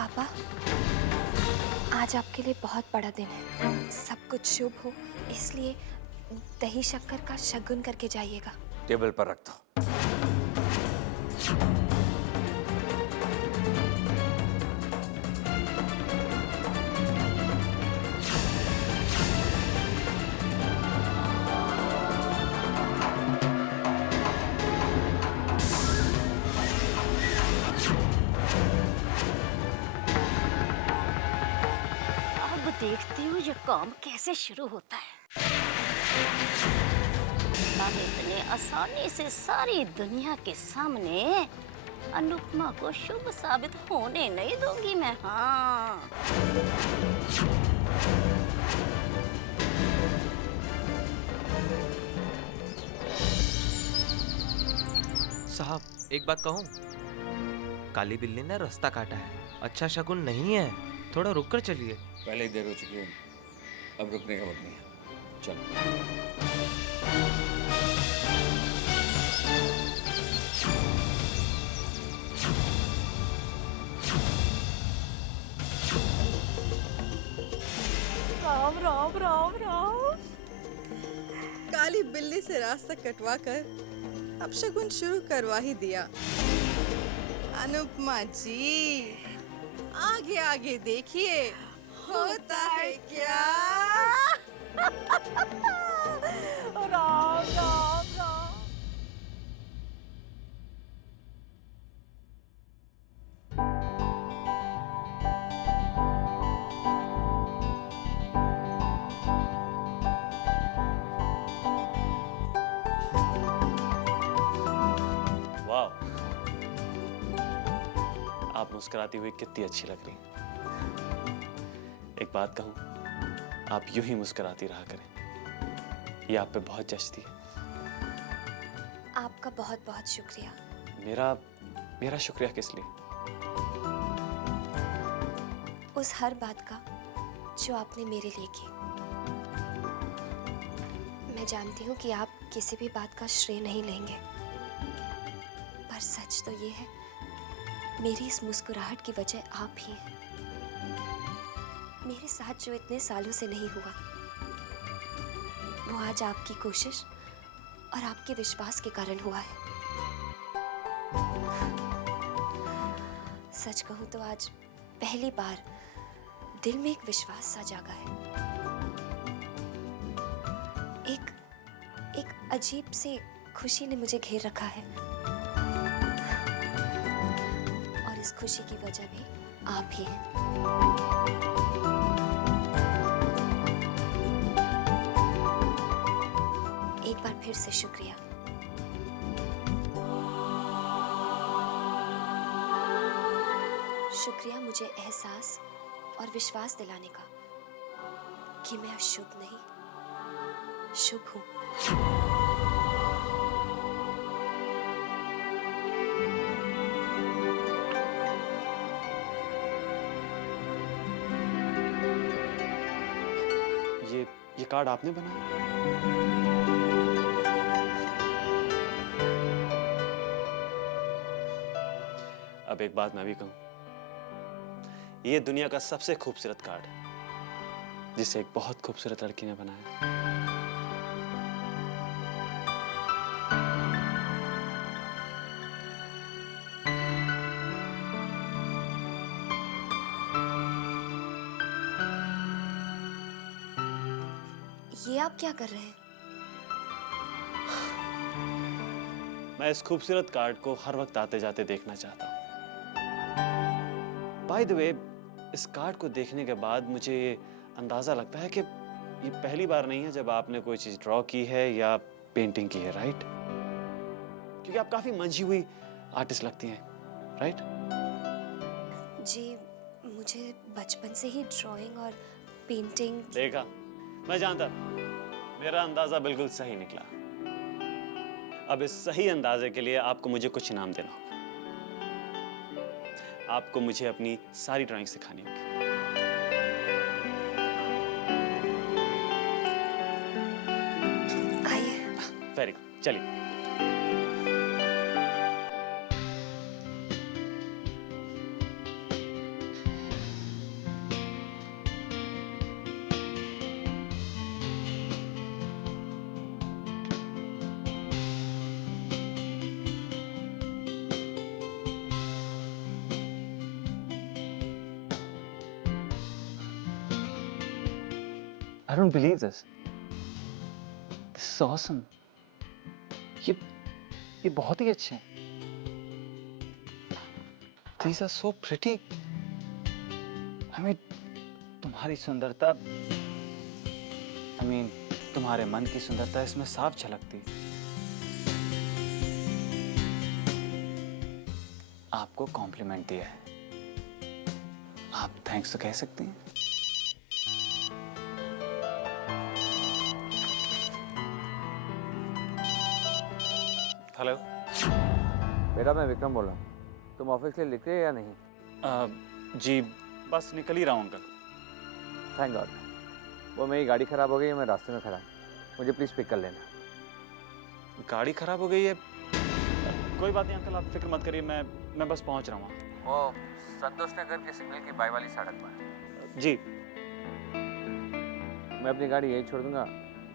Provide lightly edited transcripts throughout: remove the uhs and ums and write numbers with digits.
पापा, आज आपके लिए बहुत बड़ा दिन है। सब कुछ शुभ हो, इसलिए दही शक्कर का शगुन करके जाइएगा। टेबल पर रख दो। देखती हूँ ये काम कैसे शुरू होता है। अब इतने आसानी से सारी दुनिया के सामने अनुपमा को शुभ साबित होने नहीं दूंगी मैं। हाँ, साहब, एक बात कहूँ? काली बिल्ली ने रास्ता काटा है, अच्छा शकुन नहीं है। थोड़ा रुक कर चलिए। पहले ही देर हो चुकी है, अब रुकने का वक्त नहीं है। चलो। राम राम राम राम। काली बिल्ली से रास्ता कटवा कर अब शगुन शुरू करवा ही दिया। अनुपमा जी, आगे आगे देखिए होता है क्या। राम राम राम। वाह, आप मुस्कुराती हुई कितनी अच्छी लग रही हैं। एक बात कहूं, आप यूं ही मुस्कुराती रहा करें, ये आप पे बहुत जचती है। आपका बहुत बहुत शुक्रिया। मेरा शुक्रिया किस लिए? उस हर बात का जो आपने मेरे लिए की। मैं जानती हूँ कि आप किसी भी बात का श्रेय नहीं लेंगे, पर सच तो ये है, मेरी इस मुस्कुराहट की वजह आप ही हैं। मेरे साथ जो इतने सालों से नहीं हुआ, वो आज आपकी कोशिश और आपके विश्वास के कारण हुआ है। सच कहूं तो आज पहली बार दिल में एक विश्वास सा जागा है। एक अजीब सी खुशी ने मुझे घेर रखा है, और इस खुशी की वजह भी आप ही हैं। एक बार फिर से शुक्रिया। शुक्रिया मुझे एहसास और विश्वास दिलाने का कि मैं अशुभ नहीं, शुभ हूं। ये कार्ड आपने बनाया? अब एक बात मैं भी कहूं, ये दुनिया का सबसे खूबसूरत कार्ड है जिसे एक बहुत खूबसूरत लड़की ने बनाया। ये आप क्या कर रहे हैं? मैं इस खूबसूरत कार्ड को हर वक्त आते जाते देखना चाहता हूं। बाय द वे, इस कार्ड को देखने के बाद मुझे ये अंदाजा लगता है कि ये पहली बार नहीं है जब आपने कोई चीज ड्रॉ की है या पेंटिंग की है, राइट? क्योंकि आप काफी मंझी हुई आर्टिस्ट लगती हैं, राइट? जी, मुझे बचपन से ही ड्राइंग और पेंटिंग। देखा, मैं जानता था, मेरा अंदाजा बिल्कुल सही निकला। अब इस सही अंदाजे के लिए आपको मुझे कुछ इनाम देना होगा। आपको मुझे अपनी सारी ड्राइंग सिखानी होगी। आइए। वेरी गुड, चलिए। I don't believe this. This is awesome. ये बहुत ही अच्छे हैं. These are so pretty. I mean, तुम्हारी सुंदरता, तुम्हारे मन की सुंदरता इसमें साफ झलकती. आपको कॉम्प्लीमेंट दिया है. आप थैंक्स तो कह सकती हैं. हेलो. बेटा मैं विक्रम बोल रहा हूँ. तुम ऑफिस के लिए लिख रहे हो या नहीं? जी बस निकल ही रहा हूँ अंकल. Thank God. वो मेरी गाड़ी ख़राब हो गई है, मैं रास्ते में खड़ा हूँ. मुझे प्लीज़ पिक कर लेना. गाड़ी खराब हो गई है? कोई बात नहीं अंकल, आप फिक्र मत करिए. मैं बस पहुँच रहा हूँ. वो संतोष नगर के सिग्नल की बाई वाली सड़क पर. जी. मैं अपनी गाड़ी यहीं छोड़ दूंगा.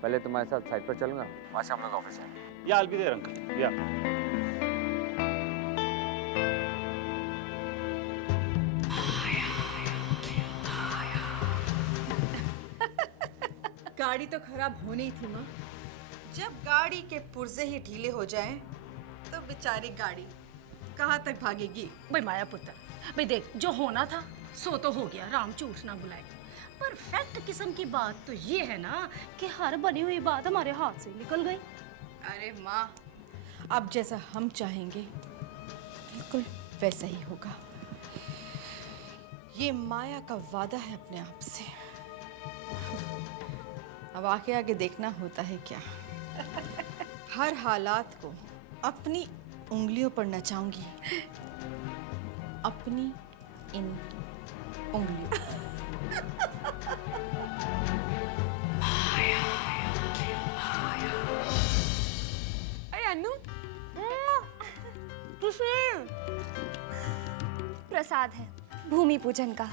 पहले तुम्हारे साथ साइड पर चलूंगा, वहाँ से हम लोग ऑफिस जाएंगे. या I'll be there अंकल. या गाड़ी तो खराब होनी ही थी माँ. जब गाड़ी के पुर्जे ही ढीले हो जाएं, तो बेचारी गाड़ी कहाँ तक भागेगी. भाई माया पुत्र, भाई देख, जो होना था सो तो हो गया. राम झूठ ना बुलाए. परफेक्ट किस्म की बात तो ये है ना कि हर बनी हुई बात हमारे हाथ से निकल गई. अरे माँ, अब जैसा हम चाहेंगे बिल्कुल वैसा ही होगा. ये माया का वादा है अपने आप से. अब आगे आगे देखना होता है क्या. हर हालात को अपनी उंगलियों पर नचाऊंगी. अपनी इन उंगलियों. अरे अनु, प्रसाद है भूमि पूजन का.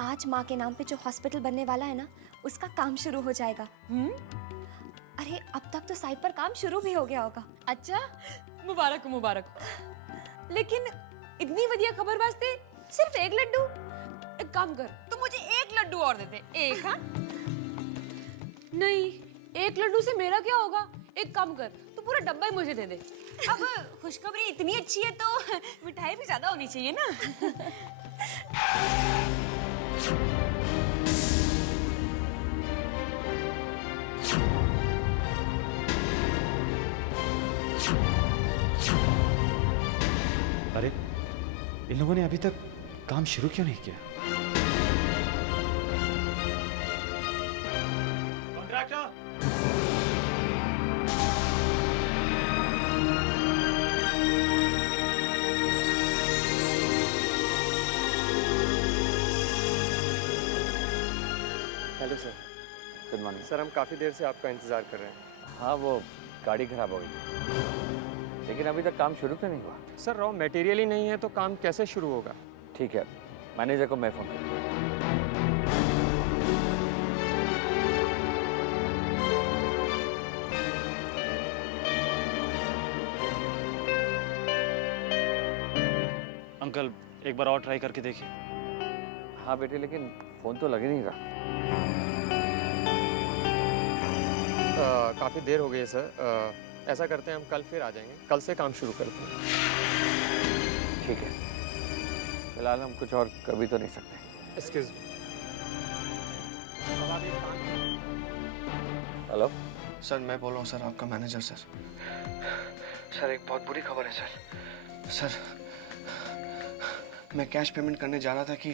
आज माँ के नाम पे जो हॉस्पिटल बनने वाला है ना, उसका काम शुरू हो जाएगा. अरे अब तक तो साइट पर काम शुरू भी हो गया होगा. अच्छा, मुबारक मुबारक. लेकिन इतनी बढ़िया खबर वास्ते सिर्फ एक लड्डू. एक काम कर, तू मुझे एक लड्डू और दे दे. एक? हाँ नहीं, एक लड्डू से मेरा क्या होगा. एक काम कर, तू पूरा डब्बा ही मुझे दे दे. अब खुशखबरी इतनी अच्छी है तो मिठाई भी ज्यादा होनी चाहिए ना. अरे इन लोगों ने अभी तक काम शुरू क्यों नहीं किया. Contractor. Hello sir. Good morning. Sir हम काफ़ी देर से आपका इंतज़ार कर रहे हैं. हाँ वो गाड़ी खराब हो गई, लेकिन अभी तक काम शुरू क्यों नहीं हुआ. सर रॉ मटेरियल ही नहीं है तो काम कैसे शुरू होगा. ठीक है, मैनेजर को मैं फ़ोन करूँगा. अंकल एक बार और ट्राई करके देखिए. हाँ बेटे, लेकिन फ़ोन तो लग ही नहीं रहा. काफ़ी देर हो गई है सर. ऐसा करते हैं हम कल फिर आ जाएंगे. कल से काम शुरू करते हैं. ठीक है, फिलहाल हम कुछ और कर भी तो नहीं सकते. एक्सक्यूज. हेलो सर, मैं बोल रहा हूँ सर, आपका मैनेजर सर. सर एक बहुत बुरी खबर है सर. सर मैं कैश पेमेंट करने जा रहा था कि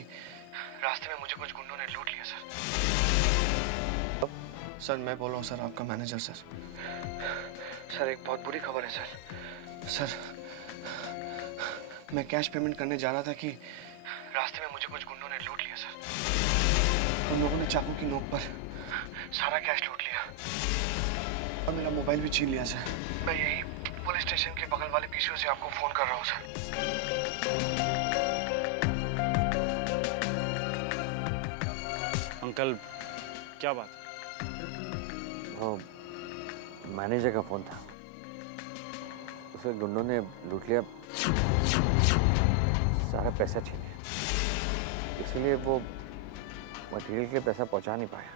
रास्ते में मुझे कुछ गुंडों ने लूट लिया सर. सर मैं बोल रहा हूँ सर, आपका मैनेजर सर. सर एक बहुत बुरी खबर है सर. सर मैं कैश पेमेंट करने जा रहा था कि रास्ते में मुझे कुछ गुंडों ने लूट लिया सर. उन लोगों ने चाकू की नोक पर सारा कैश लूट लिया और मेरा मोबाइल भी छीन लिया सर. मैं यही पुलिस स्टेशन के बगल वाले पीसीओ से आपको फोन कर रहा हूँ सर. अंकल क्या बात. वो मैनेजर का फ़ोन था, उसे गुंडों ने लूट लिया, सारा पैसा छीन लिया, इसलिए वो मटेरियल के लिए पैसा पहुंचा नहीं पाया.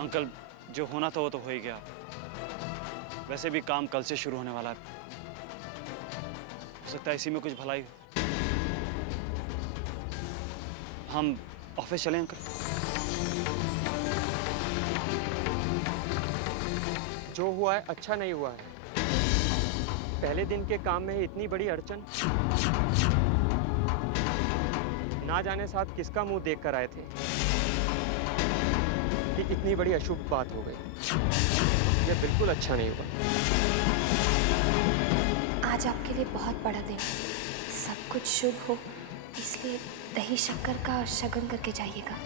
अंकल, जो होना था वो तो हो ही गया। वैसे भी काम कल से शुरू होने वाला है, हो सकता है इसी में कुछ भलाई हो। हम ऑफिस चलें अंकल? जो हुआ है अच्छा नहीं हुआ है। पहले दिन के काम में ही इतनी बड़ी अड़चन। ना जाने साथ किसका मुंह देख कर आए थे कि इतनी बड़ी अशुभ बात हो गई। ये बिल्कुल अच्छा नहीं हुआ। आज आपके लिए बहुत बड़ा दिन है। सब कुछ शुभ हो, इसलिए दही शक्कर का शगुन करके जाइएगा।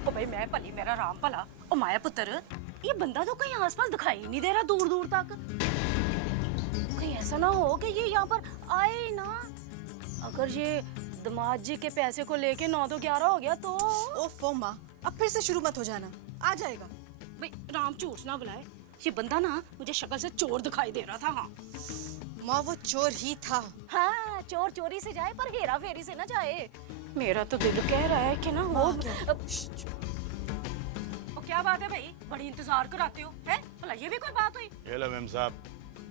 ओ भाई मैं भली मेरा राम भला। ओ माया पुत्र, ये बंदा तो कहीं आसपास दिखाई ही नहीं दे रहा दूर दूर तक। कहीं ऐसा ना हो कि ये यहाँ पर आए ही ना। अगर ये दामाद जी के पैसे को लेके 9 तो 11 हो गया तो। ओफो माँ, अब फिर से शुरू मत हो जाना, आ जाएगा। भाई राम झूठ ना बुलाए, ये बंदा ना मुझे शक्ल से चोर दिखाई दे रहा था। हाँ माँ वो चोर ही था। हाँ, चोर चोरी से जाए पर हेरा फेरी से ना जाए। मेरा तो दिल कह रहा है कि ना वो क्या बात है भाई, बड़ी इंतजार कराते हो हैं? भला ये भी कोई बात हुई? ये लो मेम साहब,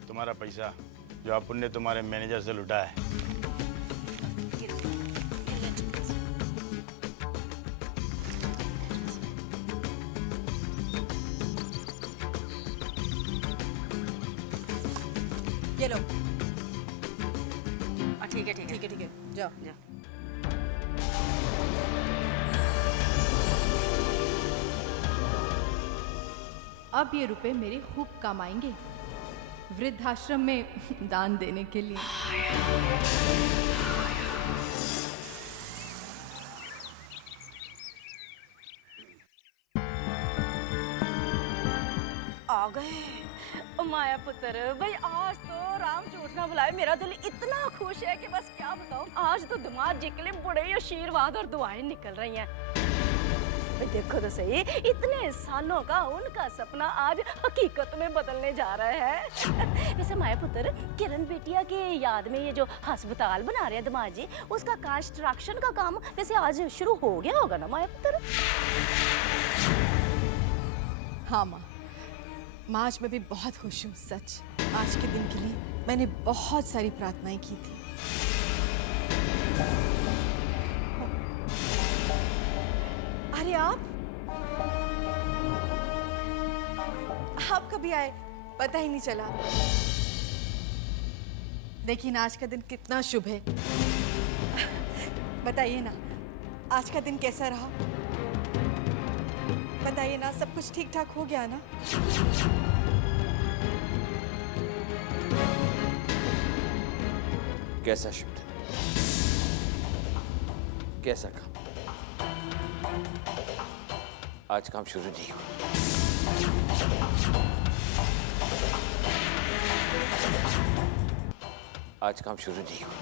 तुम्हारा पैसा जो अपन ने तुम्हारे मैनेजर से लुटा है। ये लो। ठीक है ठीक है, जाओ। अब ये रुपए मेरे खूब काम आएंगे वृद्धाश्रम में दान देने के लिए। आ गए ओ माया पुत्र। भाई आज तो राम झूठ ना बुलाए, मेरा दिल इतना खुश है कि बस क्या बताऊं। आज तो दामाद जी के लिए बड़े ही आशीर्वाद और दुआएं निकल रही हैं। भाई देखो तो सही, इतने सालों का उनका सपना आज हकीकत में बदलने जा रहा है। वैसे माया पुत्र, किरण बेटिया के याद में ये जो अस्पताल बना रहे हैं दामाद जी, उसका कंस्ट्रक्शन का काम वैसे आज शुरू हो गया होगा ना माया पुत्र? हाँ माँ, आज मैं भी बहुत खुश हूँ। सच, आज के दिन के लिए मैंने बहुत सारी प्रार्थनाएं की थी। अरे आप कभी आए पता ही नहीं चला। लेकिन आज का दिन कितना शुभ है। बताइए ना, आज का दिन कैसा रहा? बताइए ना, सब कुछ ठीक ठाक हो गया ना? कैसा शुभ दिन, कैसा काम? आज काम शुरू नहीं हुआ। आज काम शुरू नहीं हुआ।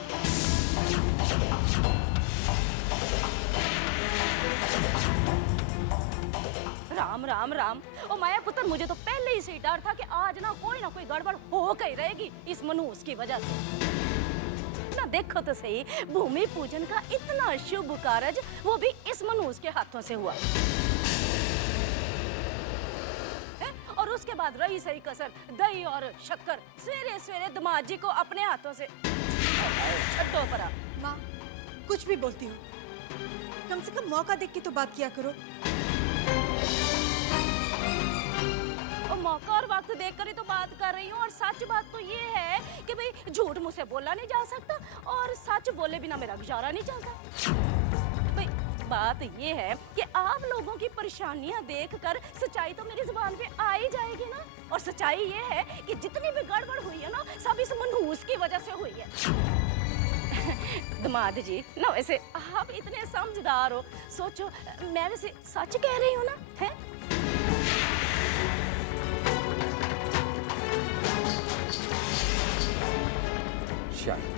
राम राम राम। ओ माया पुत्र, मुझे तो पहले ही से डर था कि आज ना कोई गड़बड़ हो गई रहेगी इस मनहूस की वजह से। ना देखो तो सही, भूमि पूजन का इतना शुभ कार्य वो भी इस मनहूस के हाथों से हुआ। और उसके बाद रही सही कसर दही और शक्कर सवेरे सवेरे दामाद जी को अपने हाथों से छड्डो परा। माँ, कुछ भी बोलती हो, कम से कम मौका देख के तो बात किया करो। और मौका और वक्त देखकर ही तो बात कर रही हूँ। और सच बात तो ये है कि भाई झूठ मुझसे बोला नहीं जा सकता और सच बोले बिना मेरा गुजारा नहीं चलता। भाई बात ये है कि आप लोगों की परेशानियां देखकर सच्चाई तो मेरी जुबान पे आ ही जाएगी ना। और सच्चाई ये है कि जितनी भी गड़बड़ हुई है ना, सब इस मनहूस की वजह से हुई है। दामाद जी ना, वैसे आप इतने समझदार हो, सोचो मैं वैसे सच कह रही हूँ ना? है शायद।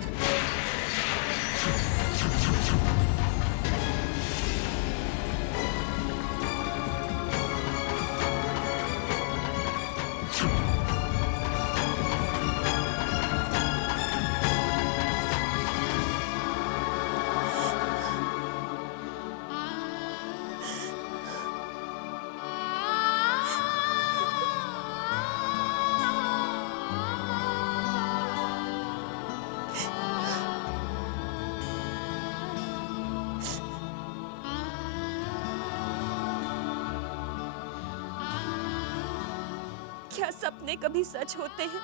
क्या सपने कभी सच होते हैं?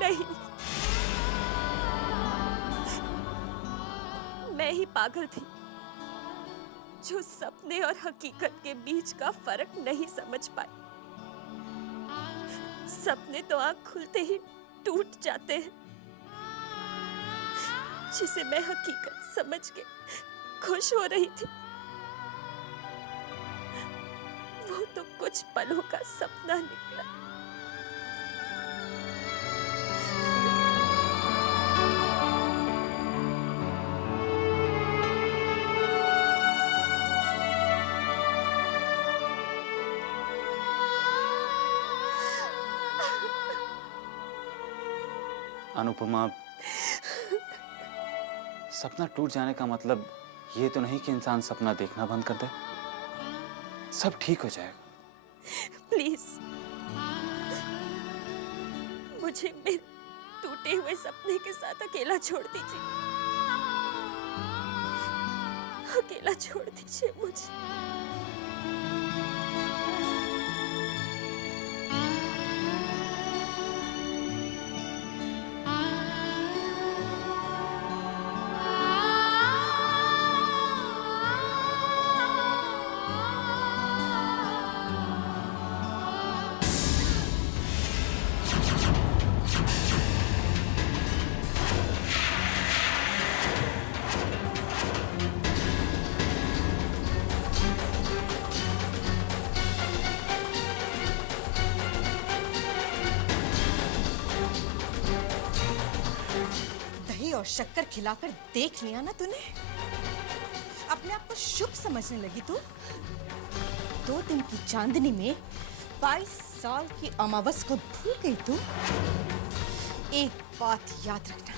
नहीं, मैं ही पागल थी जो सपने और हकीकत के बीच का फर्क नहीं समझ पाई। सपने तो आंख खुलते ही टूट जाते हैं, जिसे मैं हकीकत समझ के खुश हो रही थी, वो तो कुछ पलों का सपना निकला। अनुपमा, सपना टूट जाने का मतलब ये तो नहीं कि इंसान सपना देखना बंद कर दे। सब ठीक हो जाएगा। प्लीज मुझे मेरे टूटे हुए सपने के साथ अकेला छोड़ दीजिए। अकेला छोड़ दीजिए मुझे। और शक्कर खिलाकर देख लिया ना तूने? अपने आप को शुभ समझने लगी तू? 2 दिन की चांदनी में 22 साल की अमावस को भूल गई तू? एक बात याद रखना,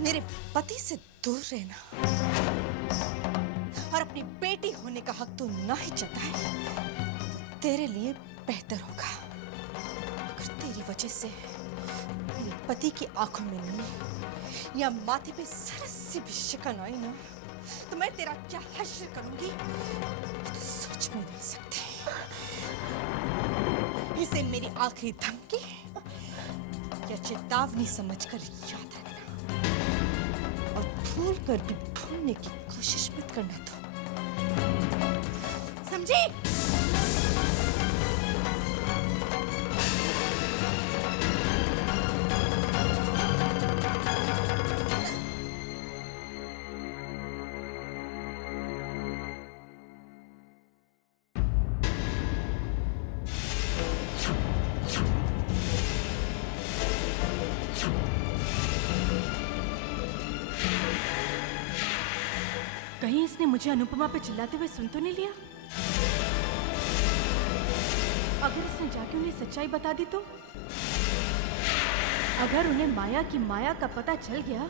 मेरे पति से दूर रहना और अपनी बेटी होने का हक तू ना ही जताए तो तेरे लिए बेहतर होगा। अगर तेरी वजह से मेरे पति की आंखों में नमी या माथे पे जरा सी भी शिकन आई ना, तो मैं तेरा क्या हश्र करूंगी तो सोच में नहीं सकती। इसे मेरी आखिरी धमकी या चेतावनी समझकर याद रखना और भूल कर भी भूलने की कोशिश मत करना। तो समझी? कहीं इसने मुझे अनुपमा पे चिल्लाते हुए सुन तो नहीं लिया? अगर इसने जाके उन्हें सच्चाई बता दी तो? अगर उन्हें माया की माया का पता चल गया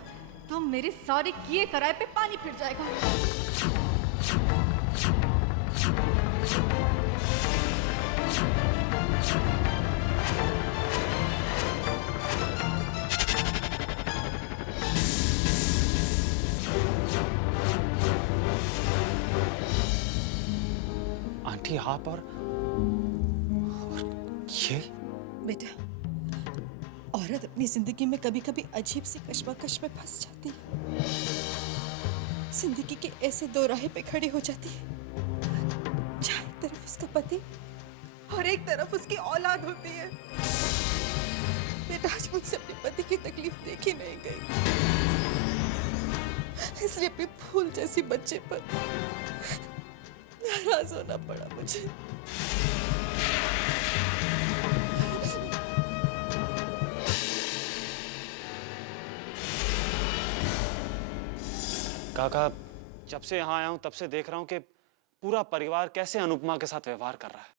तो मेरे सारे किए कराए पे पानी फिर जाएगा। आंटी आप और ये? बेटा, औरत अपनी जिंदगी में कभी कभी अजीब सी कश्मकश में फंस जाती है। जिंदगी के ऐसे दो राहे पे खड़ी हो जाती है, जहाँ एक तरफ उसका पति और एक तरफ उसकी औलाद होती है। बेटा, आज मुझसे अपने पति की तकलीफ देखी नहीं गई, इसलिए अपने फूल जैसी बच्चे पर नाराज होना पड़ा मुझे। काका, जब से यहाँ आया हूँ तब से देख रहा हूँ कि पूरा परिवार कैसे अनुपमा के साथ व्यवहार कर रहा है।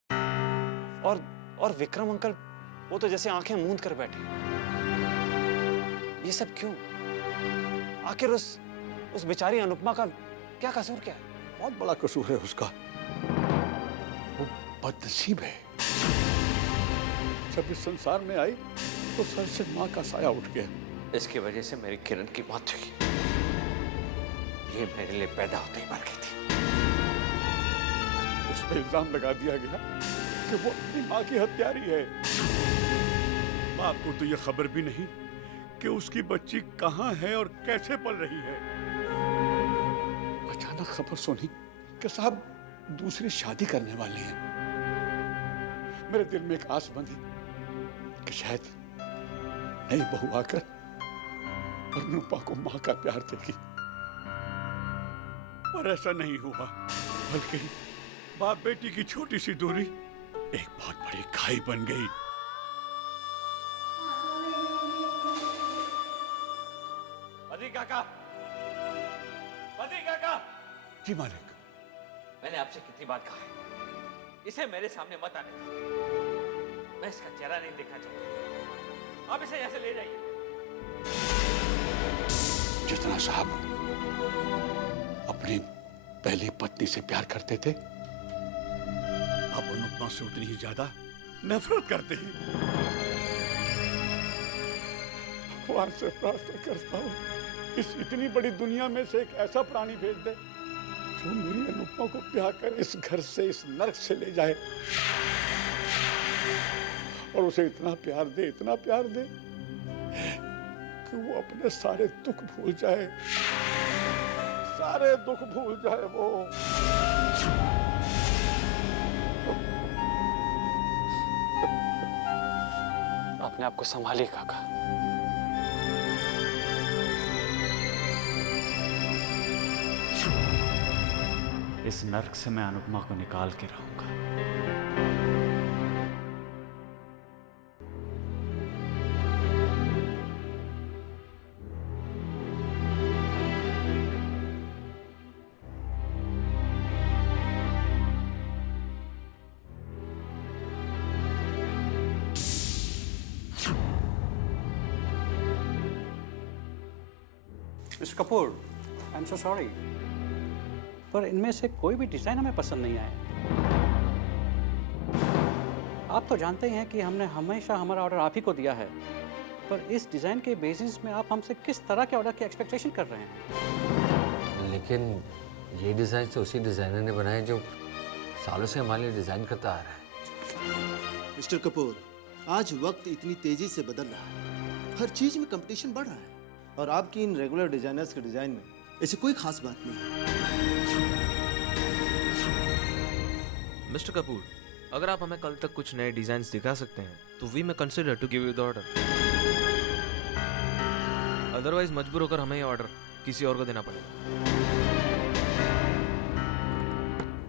और विक्रम अंकल, वो तो जैसे आंखें मूंद कर बैठे। ये सब क्यों? आखिर उस बेचारी अनुपमा का क्या कसूर क्या है? बहुत बड़ा कसूर है उसका। वो बदनसीब है। जब इस संसार में आई तो सर से माँ का साया उठ गया। इसकी वजह से मेरी किरण की मौत हुई। ये मेरे लिए पैदा होते ही मर गई थी। उस पर इल्जाम लगा दिया गया कि वो अपनी माँ की हत्यारी है। बाप को तो ये खबर भी नहीं कि उसकी बच्ची कहाँ है और कैसे पल रही है। अचानक खबर सुनी कि साहब दूसरी शादी करने वाले हैं। मेरे दिल में एक आस बंधी कि शायद नई बहू आकर अनुपा को माँ का प्यार देगी, पर ऐसा नहीं हुआ, बल्कि बाप बेटी की छोटी सी दूरी एक बहुत बड़ी खाई बन गई। बद्री काका, बद्री काका। जी मालिक। मैंने आपसे कितनी बार कहा है, इसे मेरे सामने मत आने दो। मैं इसका चेहरा नहीं देखना चाहता। आप इसे यहाँ से ले जाइए। जितना साहब अपनी पहली पत्नी से प्यार करते थे, अब अनुपमा से उतनी ही ज्यादा नफरत करते हैं। भगवान से प्रार्थना करता हूँ इस इतनी बड़ी दुनिया में से एक ऐसा प्राणी भेज दे जो मेरी अनुपमा को ब्याह कर इस घर से, इस नर्क से ले जाए और उसे इतना प्यार दे कि वो अपने सारे दुख भूल जाए, सारे दुख भूल जाए वो। अपने आप को संभालिए काका। इस नर्क से मैं अनुपमा को निकाल के रहूंगा। Mister Kapoor, I am so sorry, पर इनमें से कोई भी डिज़ाइन हमें पसंद नहीं आया। आप तो जानते ही हैं कि हमने हमेशा हमारा ऑर्डर आप ही को दिया है, पर इस डिज़ाइन के बेसिस में आप हमसे किस तरह के ऑर्डर की एक्सपेक्टेशन कर रहे हैं? लेकिन ये डिजाइन तो उसी डिजाइनर ने बनाए जो सालों से हमारे लिए डिजाइन करता आ रहा है। मिस्टर कपूर, आज वक्त इतनी तेजी से बदल रहा है, हर चीज में कंपटीशन बढ़ रहा है, और आपकी इन रेगुलर डिजाइनर्स के डिजाइन में ऐसी कोई खास बात नहीं है। मिस्टर कपूर, अगर आप हमें कल तक कुछ नए डिजाइन्स दिखा सकते हैं तो we may consider to give you the order. Otherwise मजबूर होकर हमें ये ऑर्डर किसी और को देना पड़ेगा।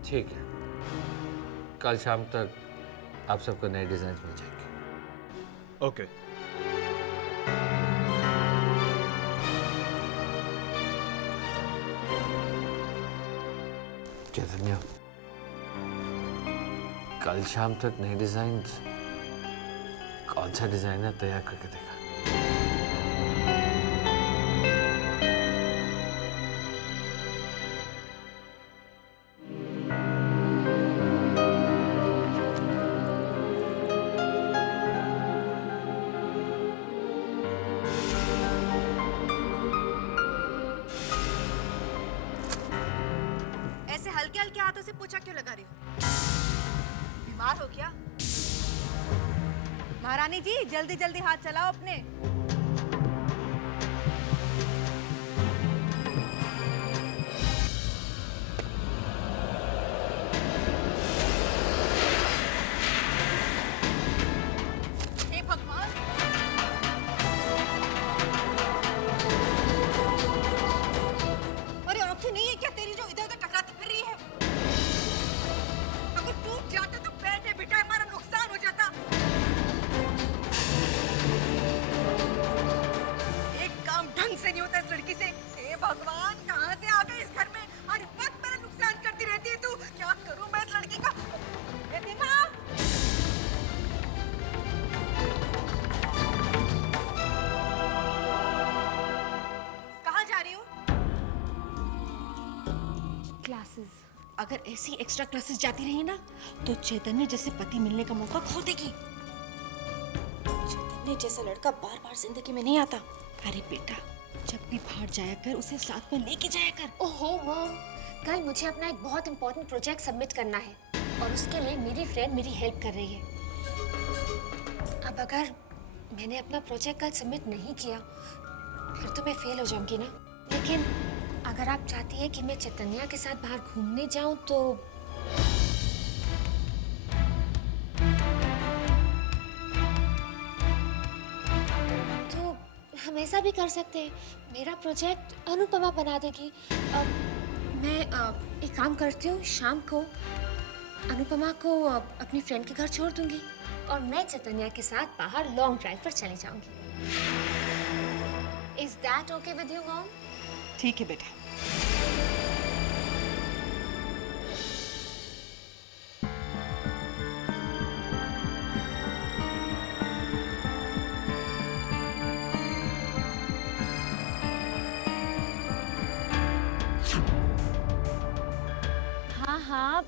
ठीक है, कल शाम तक आप सबको नए डिजाइन मिल जाएंगे। ओके। चैतन्य, कल शाम तक नए डिजाइन कौन सा डिजाइनर तैयार करके देगा? ऐसे हल्के हल्के हाथों से पोछा क्यों लगा रही हो? बीमार हो क्या? महारानी जी, जल्दी जल्दी हाथ चलाओ अपने। हे भगवान! अरे आंखें नहीं है क्या तेरी जो इधर उधर टकराती फिर रही है? अगर टूट जाता तो बैठे बिठाए हमारा नुकसान हो जाता। एक काम ढंग से नहीं होता इस लड़की से। हे भगवान, कहाँ से आ गई इस घर में? हर वक्त मेरा नुकसान करती रहती है तू। क्या करूं मैं इस लड़की का? हे दिमाग! कहाँ जा रही हो? क्लासेस। अगर ऐसी एक्स्ट्रा क्लासेस जाती रही ना तो चैतन्य जैसे पति मिलने का मौका खो देगी। चैतन्य जैसा लड़का बार बार जिंदगी में नहीं आता। अरे बेटा, जब भी बाहर जाया कर उसे साथ में लेके जाया कर। ओहो मॉम, कल मुझे अपना एक बहुत इंपॉर्टेंट प्रोजेक्ट सबमिट करना है। और उसके लिए मेरी फ्रेंड मेरी हेल्प कर रही है। अब अगर मैंने अपना प्रोजेक्ट कल सबमिट नहीं किया फिर तो मैं फेल हो जाऊंगी ना। लेकिन अगर आप चाहती हैं कि मैं चैतन्या के साथ बाहर घूमने जाऊं तो हम ऐसा भी कर सकते हैं। मेरा प्रोजेक्ट अनुपमा बना देगी। मैं एक काम करती हूँ, शाम को अनुपमा को अपनी फ्रेंड के घर छोड़ दूंगी और मैं चैतन्या के साथ बाहर लॉन्ग ड्राइव पर चली जाऊंगी। Is that okay with you mom? ठीक है बेटा। हाँ हाँ,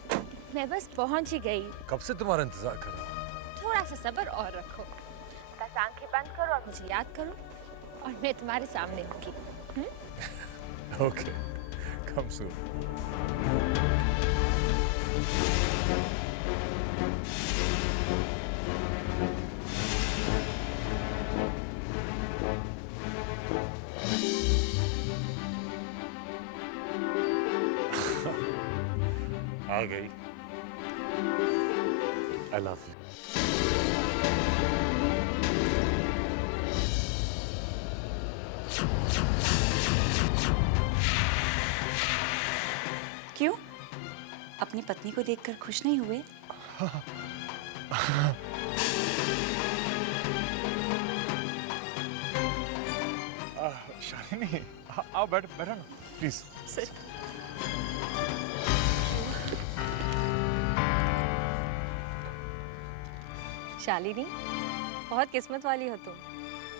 मैं बस पहुंच ही गई। कब से तुम्हारा इंतजार कर रहा हूँ। थोड़ा सा सब्र और रखो। बस आंखें बंद करो और मुझे याद करो और मैं तुम्हारे सामने होंगी। ओके, कम सून। आ गई। I love you. क्यों? अपनी पत्नी को देखकर खुश नहीं हुए? शालिनी, आओ बैठो ना, प्लीज। शालिनी, बहुत किस्मत वाली हो तुम,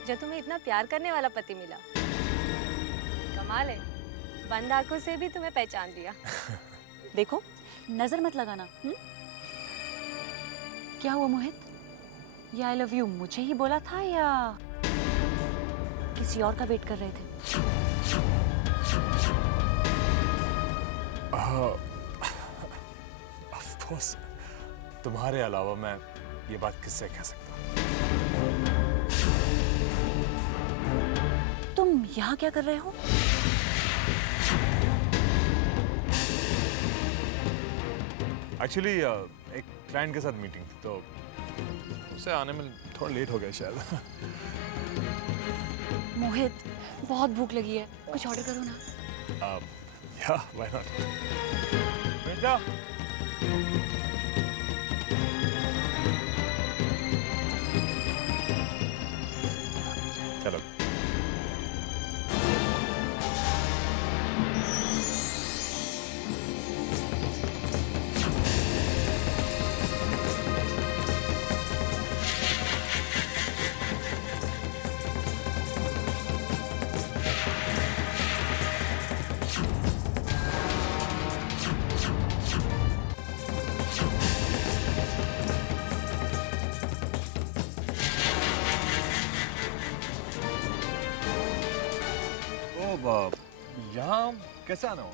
जो तुम्हें इतना प्यार करने वाला पति मिला। कमाल है, बंद आंखों से भी तुम्हें पहचान लिया। देखो, नजर मत लगाना। क्या हुआ मोहित? ये आई लव यू मुझे ही बोला था या किसी और का वेट कर रहे थे? ऑफ कोर्स, तुम्हारे अलावा मैं ये बात किससे कह सकता हूँ? तुम यहाँ क्या कर रहे हो? एक्चुअली एक क्लाइंट के साथ मीटिंग थी, तो उसे आने में थोड़ा लेट हो गया शायद। मोहित, बहुत भूख लगी है, कुछ ऑर्डर करो ना। या, व्हाई नॉट? बेटा, चलो। यहाँ कैसे आना हुआ?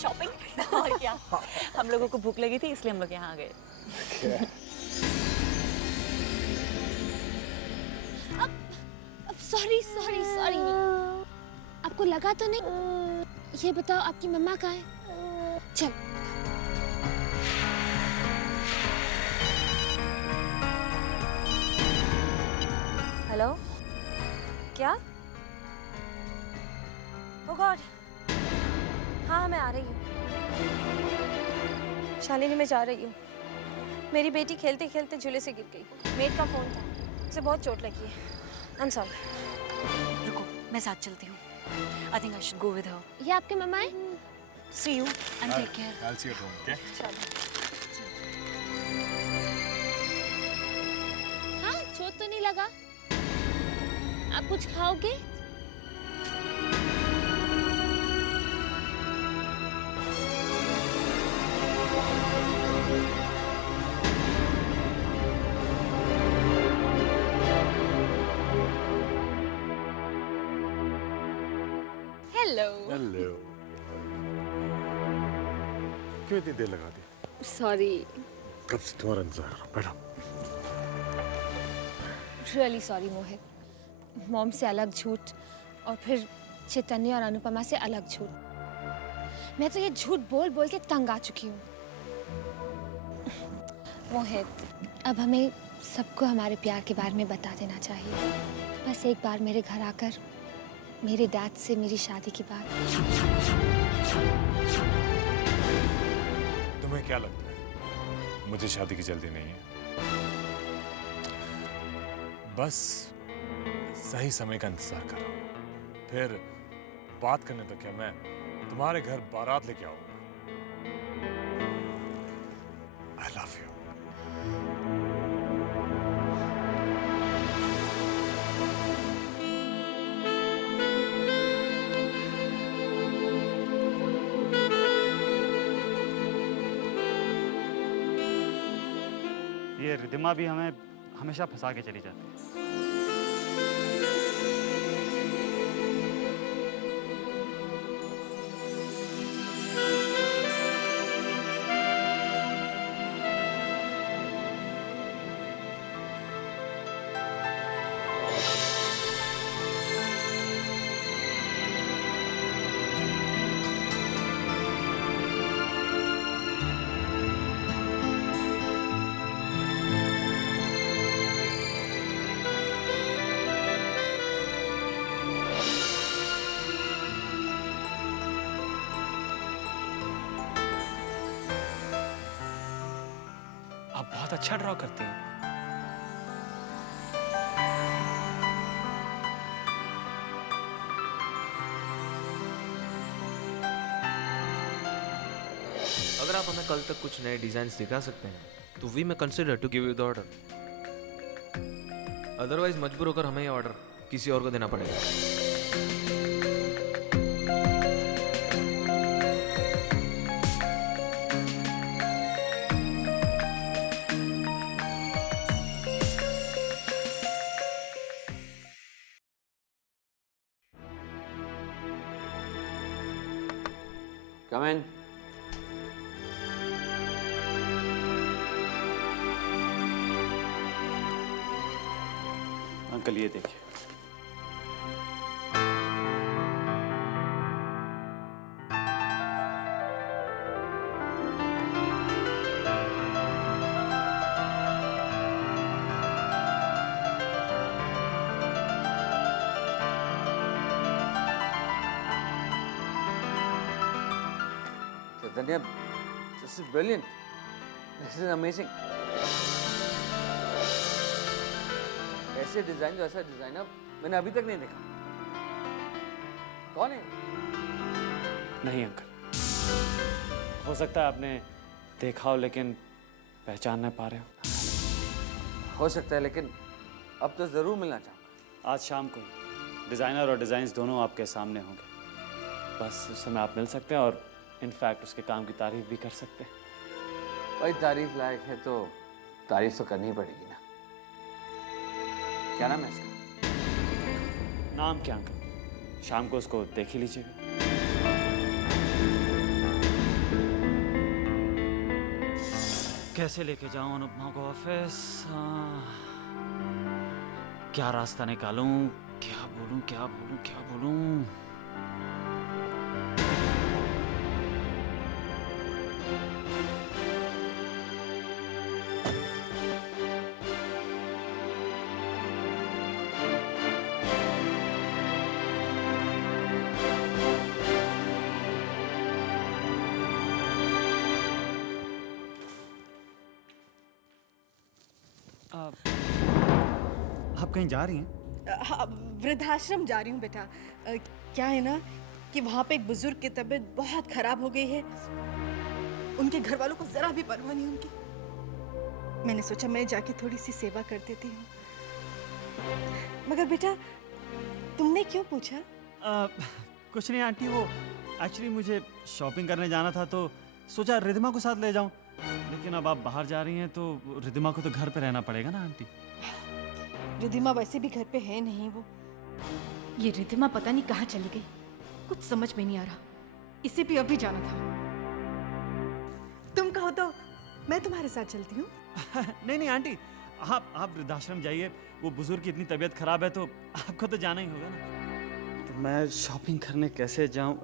शॉपिंग और क्या? हम लोगों को भूख लगी थी इसलिए हम लोग यहाँ आ गए। अब सॉरी सॉरी सॉरी। आपको लगा तो नहीं? ये बताओ आपकी मम्मा कहाँ है? चल। हेलो, क्या? ओह गॉड, हाँ मैं आ रही हूँ। शालिनी, मैं जा रही हूँ। मेरी बेटी खेलते खेलते झूले से गिर गई। मेड का फोन था, उसे बहुत चोट लगी है। I am sorry. रुको, मैं साथ चलती हूँ। I think I should go with her. ये आपके मम्मा है? See you and take care. I'll see you at home, okay? हाँ, चोट तो नहीं लगा? आप कुछ खाओगे? हेलो। क्यों इतनी देर लगा दी? सॉरी, कब से तुम्हारा इंतजार, बैठो। रियली सॉरी मोहित। मॉम से अलग झूठ और फिर चैतन्य और अनुपमा से अलग झूठ। मैं तो ये झूठ बोल बोल के तंग आ चुकी हूँ। मोहित, अब हमें सबको हमारे प्यार के बारे में बता देना चाहिए। बस एक बार मेरे घर आकर मेरे डैड से मेरी शादी की बात। तुम्हें क्या लगता है मुझे शादी की जल्दी नहीं है? बस सही समय का इंतजार कर रहा हूं। फिर बात करने तो क्या मैं तुम्हारे घर बारात लेके आऊंगा। I love you. ये रिद्धिमा भी हमें हमेशा फंसा के चली जाती है। आप बहुत अच्छा ड्रॉ करती हैं। अगर आप हमें कल तक कुछ नए डिजाइन दिखा सकते हैं तो we may consider to give you the order. Otherwise मजबूर होकर हमें ये ऑर्डर किसी और को देना पड़ेगा। Come in. अंकल ये देखिए। Chaitanya, this is brilliant. This is amazing. ऐसे डिजाइन जो ऐसा डिजाइनर मैंने अभी तक नहीं देखा। कौन है? नहीं अंकल, हो सकता है आपने देखा हो लेकिन पहचान नहीं पा रहे हो। हो सकता है, लेकिन अब तो जरूर मिलना चाहूँगा। आज शाम को डिजाइनर और डिजाइन्स दोनों आपके सामने होंगे। बस उस समय आप मिल सकते हैं और इनफैक्ट उसके काम की तारीफ भी कर सकते हैं। भाई तारीफ लायक है तो तारीफ तो करनी पड़ेगी ना। क्या नाम है इसका? नाम क्या अंकल? शाम को उसको देख ही लीजिएगा। कैसे लेके जाऊं अनुपमा को ऑफिस? क्या रास्ता निकालूं? क्या बोलूं क्या बोलूं क्या बोलूं? आप कहीं जा रही हैं? हाँ, वृद्धाश्रम जा रही हूँ बेटा। क्या है ना कि वहाँ पे एक बुजुर्ग की तबीयत बहुत खराब हो गई है। उनके घर वालों को जरा भी परवाह नहीं उनकी। मैंने सोचा मैं जाके थोड़ी सी सेवा कर देती हूँ। मगर बेटा तुमने क्यों पूछा? कुछ नहीं आंटी, वो एक्चुअली मुझे शॉपिंग करने जाना था तो सोचा रिद्धिमा को साथ ले जाऊं। लेकिन अब आप बाहर जा रही हैं तो रिद्धिमा को तो घर पे रहना पड़ेगा ना आंटी। रिद्धिमा वैसे भी घर पे है नहीं। वो ये रिद्धिमा पता नहीं कहाँ चली गई, कुछ समझ में नहीं आ रहा। इसे भी अभी जाना था। तुम कहो तो मैं तुम्हारे साथ चलती हूँ। नहीं नहीं आंटी, आप वृद्धाश्रम जाइए। वो बुजुर्ग की इतनी तबीयत खराब है तो आपको तो जाना ही होगा ना। तो मैं शॉपिंग करने कैसे जाऊं?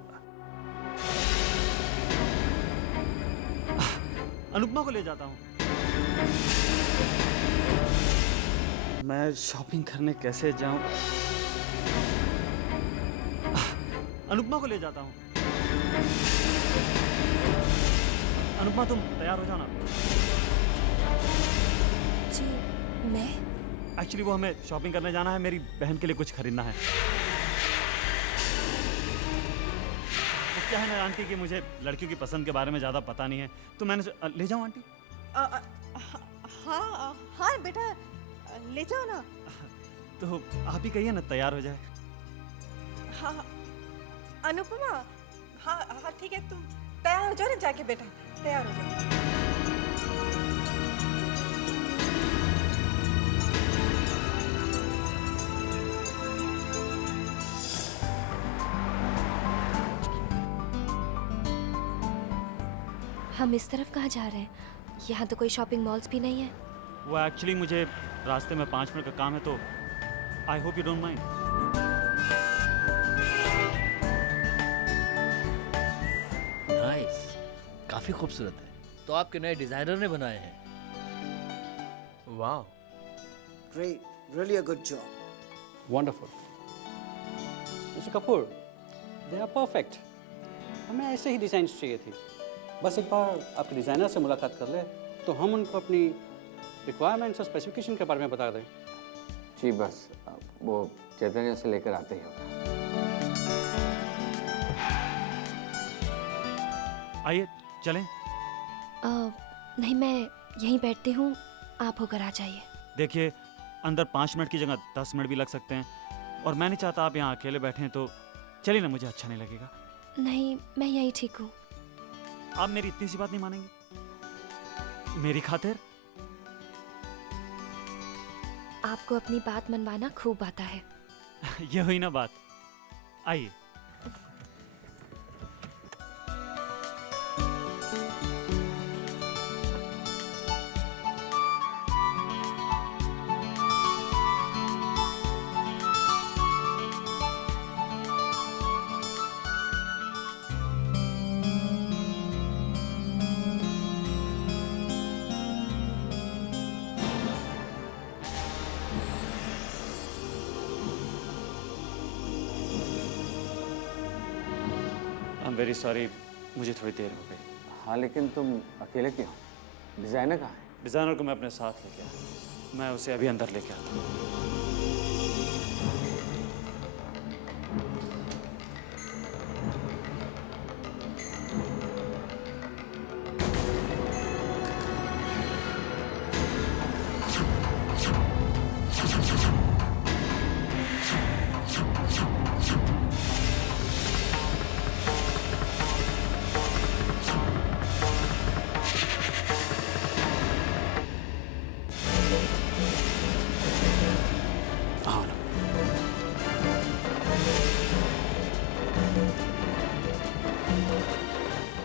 अनुपमा को ले जाता हूँ। मैं शॉपिंग करने कैसे जाऊं? अनुपमा को ले जाता हूँ। अनुपमा तुम तैयार हो जाना। जी मैं? एक्चुअली वो हमें शॉपिंग करने जाना है, मेरी बहन के लिए कुछ खरीदना है। तो क्या है ना आंटी कि मुझे लड़कियों की पसंद के बारे में ज़्यादा पता नहीं है, तो मैंने ले जाऊँ आंटी? हाँ हाँ बेटा, ले जाओ ना। तो आप ही कहिए ना, तैयार हो जाए। हाँ अनुपमा, हाँ हाँ ठीक है, तुम तैयार हो जाओ ना, जाके बेटा तैयार हो जाओ। हम इस तरफ कहाँ जा रहे हैं? यहाँ तो कोई शॉपिंग मॉल्स भी नहीं है। वो एक्चुअली मुझे रास्ते में 5 मिनट का काम है, तो I hope you don't mind. Nice, काफी खूबसूरत है। तो आपके नए डिजाइनर ने बनाए हैं? वाह, Great, really a good job. Wonderful. Mister Kapoor, they are perfect. हमें ऐसे ही डिज़ाइन चाहिए थी। बस एक बार आपके डिज़ाइनर से मुलाकात कर ले तो हम उनको अपनी रिक्वायरमेंट्स और स्पेसिफिकेशन के बारे में बता दें। जी बस वो चैतन्य से लेकर आते ही होगा। आइए चलें। नहीं, मैं यहीं बैठती हूँ, आप होकर आ जाइए। देखिए, अंदर 5 मिनट की जगह 10 मिनट भी लग सकते हैं, और मैं नहीं चाहता आप यहाँ अकेले बैठे हैं, तो चलिए ना, मुझे अच्छा नहीं लगेगा। नहीं, मैं यहीं ठीक हूँ। आप मेरी इतनी सी बात नहीं मानेंगे? मेरी खातिर? आपको अपनी बात मनवाना खूब आता है। ये हुई ना बात। आइए। वेरी सॉरी, मुझे थोड़ी देर हो गई। हाँ लेकिन तुम अकेले क्यों? डिज़ाइनर कहाँ है? डिज़ाइनर को मैं अपने साथ लेके आया। मैं उसे अभी अंदर लेके आता हूँ।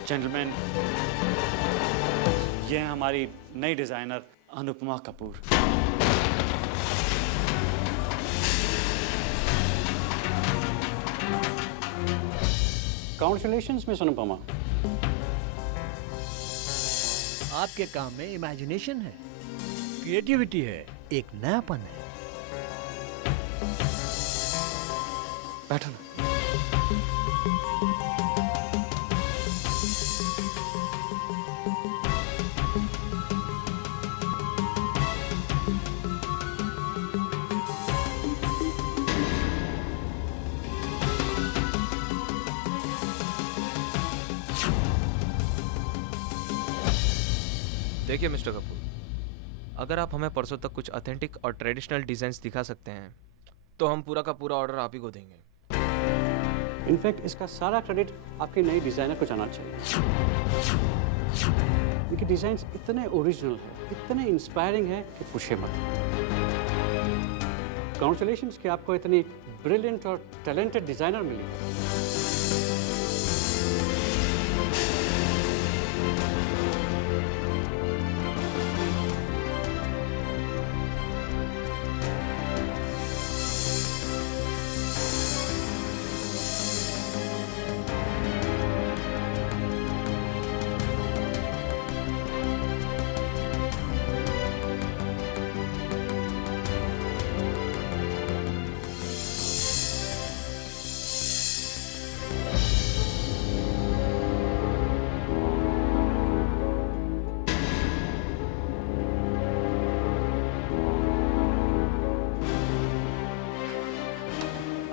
जेंटलमैन, ये है हमारी नई designer Anupama Kapoor. Congratulations miss Anupama. आपके काम में इमेजिनेशन है, क्रिएटिविटी है, एक नयापन है। बैठो ना। देखिए मिस्टर कपूर, अगर आप हमें परसों तक कुछ ऑथेंटिक और ट्रेडिशनल डिजाइन्स दिखा सकते हैं तो हम पूरा का पूरा ऑर्डर आप ही को देंगे। इनफैक्ट इसका सारा क्रेडिट आपके नए डिज़ाइनर को जाना चाहिए। इनके डिज़ाइंस इतने ओरिजिनल हैं, इतने इंस्पायरिंग हैं कि पूछे मत। कांग्रेचुलेशंस कि आपको इतनी ब्रिलियंट और टैलेंटेड डिज़ाइनर मिली।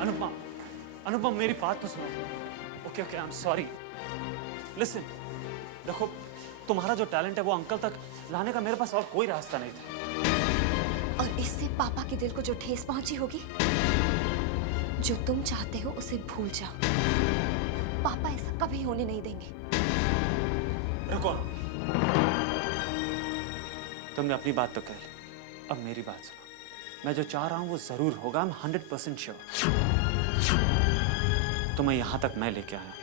अनुपमा, अनुपमा मेरी बात तो सुनो। Okay okay, I am sorry. Listen, देखो तुम्हारा जो टैलेंट है वो अंकल तक लाने का मेरे पास और कोई रास्ता नहीं था। और इससे पापा के दिल को जो ठेस पहुंची होगी, जो तुम चाहते हो उसे भूल जाओ। पापा ऐसा कभी होने नहीं देंगे। रुको, तुमने अपनी बात तो कह ली, अब मेरी बात सुनो। मैं जो चाह रहा हूं वो जरूर होगा, आई एम 100% श्योर। तुम्हें यहां तक मैं लेके आया,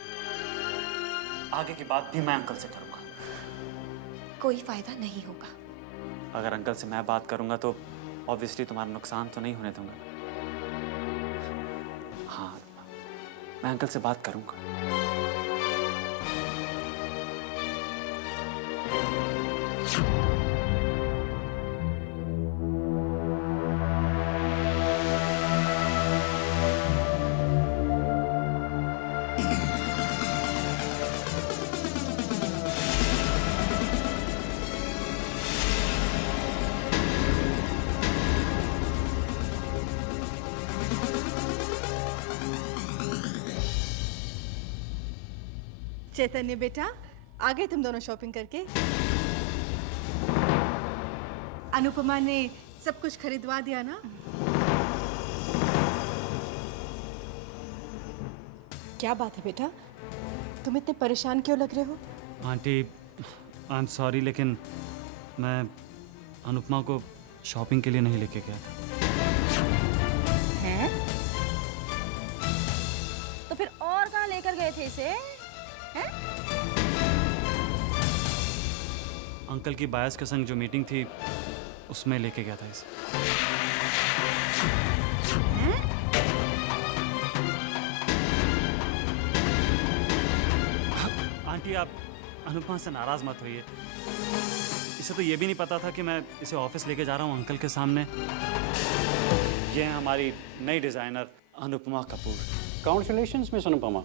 आगे की बात भी मैं अंकल से करूंगा। कोई फायदा नहीं होगा। अगर अंकल से मैं बात करूंगा तो ऑब्वियसली तुम्हारा नुकसान तो नहीं होने दूंगा। हाँ, मैं अंकल से बात करूंगा। चैतन्य बेटा, आ गए तुम दोनों शॉपिंग करके? अनुपमा ने सब कुछ खरीदवा दिया ना? क्या बात है बेटा, तुम इतने परेशान क्यों लग रहे हो? आंटी, आई एम सॉरी, लेकिन मैं अनुपमा को शॉपिंग के लिए नहीं लेके गया था। हैं? तो फिर और कहाँ लेकर गए थे इसे? हैं? अंकल की बायस के संग जो मीटिंग थी उसमें लेके गया था इसे। आंटी, आप अनुपमा से नाराज मत होइए। इसे तो ये भी नहीं पता था कि मैं इसे ऑफिस लेके जा रहा हूँ अंकल के सामने। ये है हमारी नई designer Anupama Kapoor. Congratulations miss Anupama.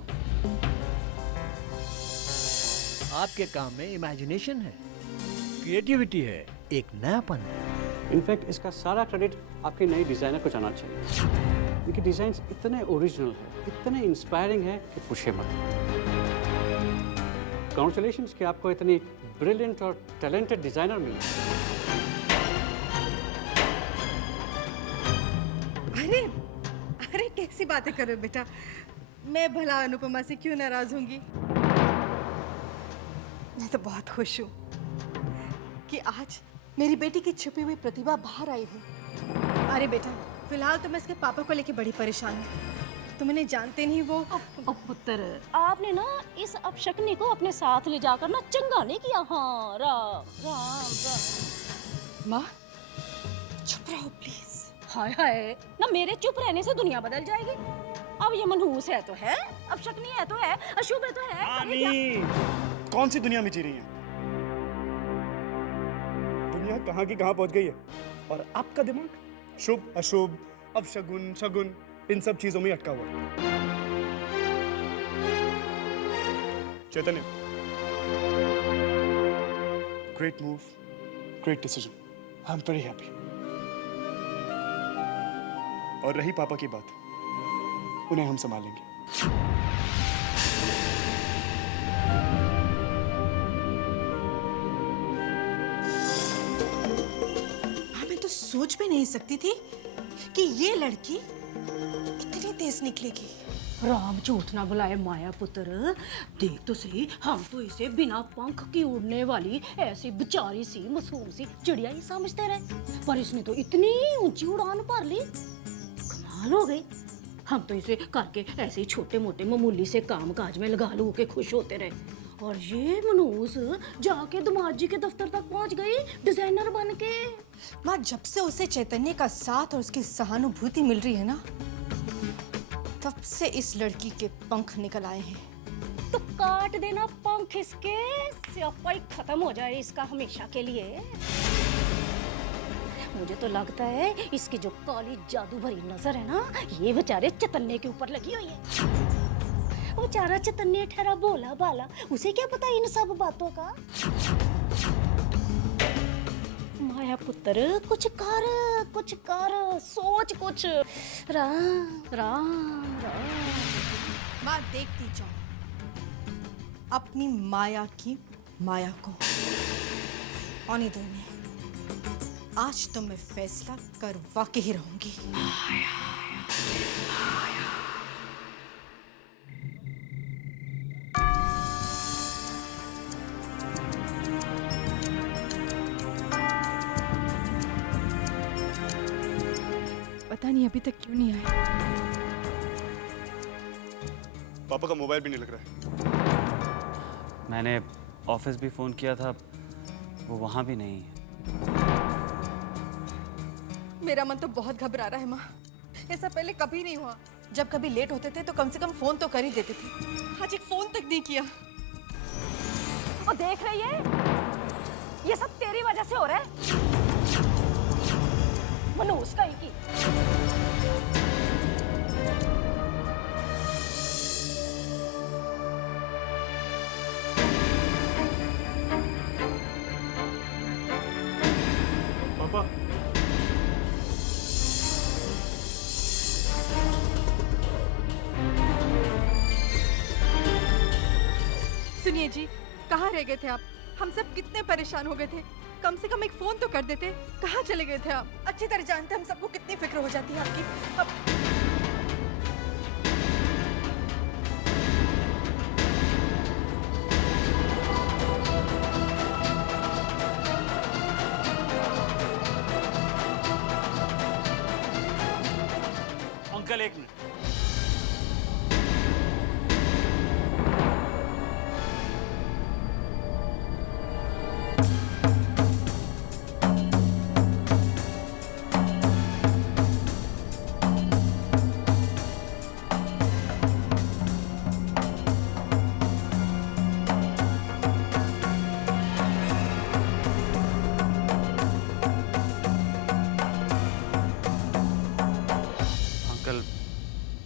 आपके काम में इमेजिनेशन है, क्रिएटिविटी है, एक नयापन है। इनफैक्ट इसका सारा क्रेडिट आपके नई डिजाइनर को जाना चाहिए। इनके डिजाइन इतने ओरिजिनल है, इतने इंस्पायरिंग है कि पूछे मत। कॉन्ग्रेचुलेशंस कि आपको इतनी ब्रिलियंट और टैलेंटेड डिजाइनर मिली। अरे अरे कैसी बातें कर रहे हो बेटा, मैं भला अनुपमा से क्यों नाराज होंगी? मैं तो बहुत खुश हूँ कि आज मेरी बेटी की छुपी हुई प्रतिभा बाहर आई है। अरे बेटा, फिलहाल तो मैं इसके पापा को लेके बड़ी परेशान हूँ। तुम इन्हें जानते नहीं वो। पुत्र, आपने ना इस अपशक्नी को अपने साथ ले जाकर ना चंगा नहीं किया। हाँ, राम राम राम। माँ, चुप रहो प्लीज। हाय हाय, ना मेरे चुप रहने से दुनिया बदल जाएगी। अब ये मनहूस है तो है, अपशक्नी है तो है, अशुभ है तो है। कौन सी दुनिया में जी रही हैं? दुनिया कहाँ की कहाँ पहुंच गई है और आपका दिमाग शुभ अशुभ, अपशगुन शगुन, इन सब चीजों में अटका हुआ है। Chaitanya, great move, great decision, I am very happy. और रही पापा की बात, उन्हें हम संभालेंगे। सोच भी नहीं सकती थी कि ये लड़की इतनी तेज निकलेगी। राम झूठ ना बुलाए माया पुत्र, देख तो सही, हम तो इसे बिना पंख की उड़ने वाली ऐसी बेचारी सी मासूम सी चिड़िया ही समझते रहे, पर इसने तो इतनी ऊंची उड़ान भर ली, कमाल हो गई। हम तो इसे करके ऐसे ही छोटे मोटे मामूली से काम काज में लगा लू के खुश होते रहे, और ये मनूस जाके दामाद जी के दफ्तर तक पहुंच गई डिजाइनर बन के। माँ, जब से उसे चैतन्य का साथ और उसकी सहानुभूति मिल रही है ना, तब से इस लड़की के पंख निकल आए हैं। तो काट देना पंख इसके, स्यापाई खत्म हो जाए इसका हमेशा के लिए। मुझे तो लगता है इसकी जो काली जादू भरी नजर है ना, ये बेचारे चैतन्य के ऊपर लगी हुई है। वो बेचारा चैतन्य ठहरा बोला बाला, उसे क्या पता इन सब बातों का। माया पुत्र, कुछ कर, सोच कुछ। राम राम राम। माँ देखती जाओ अपनी माया की माया को। आने दो इन्हें। आज तो मैं फैसला करवा के ही रहूंगी। पता नहीं अभी तक क्यों नहीं आया। पापा का मोबाइल भी नहीं लग रहा है। मैंने ऑफिस भी फ़ोन किया था, वो वहाँ भी नहीं है। मेरा मन तो बहुत घबरा रहा है माँ। ऐसा पहले कभी नहीं हुआ। जब कभी लेट होते थे तो कम से कम फोन तो कर ही देते थे। आज एक फोन तक नहीं किया। और देख रही है, ये सब तेरी वजह से हो रहा है। मनोज का ही की। पापा सुनिए जी, कहाँ रह गए थे आप? हम सब कितने परेशान हो गए थे। कम से कम एक फोन तो कर देते। कहाँ चले गए थे आप? अच्छी तरह जानते हैं हम सबको कितनी फिक्र हो जाती है आपकी। अंकल एक मिनट।